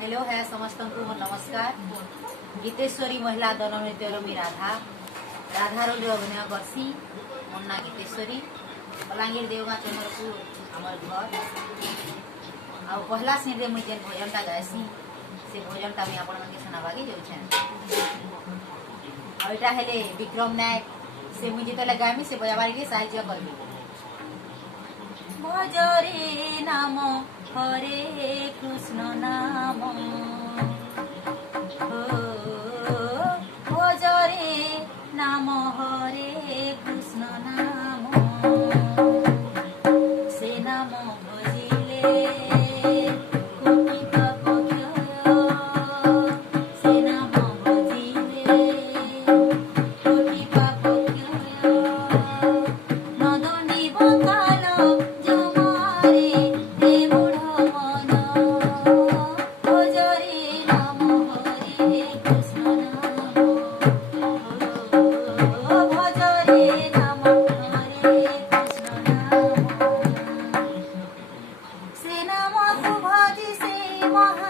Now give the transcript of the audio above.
Hello है समस्त को नमस्कार। गीतेश्वरी महिला दल नृत्यर मी राधा रोल अभिनय करसी। मोर ना गीतेश्वरी बलांगीर देवगाँ चंद्रपुर आमर घर। आ पहला सीन मुझे जेन भजनटा गायसी से भजनटा मुझे आपण मानके सुनाबाके जाउछें। आ एटा हेले विक्रम नायक से मुझे जेतले गामी से बजाबार के साहाय्य करबी। भजरे नाम हरे कृष्ण नाम भजरे नाम हरे कृष्ण नाम से नाम भजिले कोटि पाप क्षय से नाम भजिले कोटि पाप क्षय नदनी बंगाल जमारे हे बुढ़ मन भजरे नाम हरे कृष्ण नाम भजरे नाम हरे कृष्ण नाम से नाम भज से महा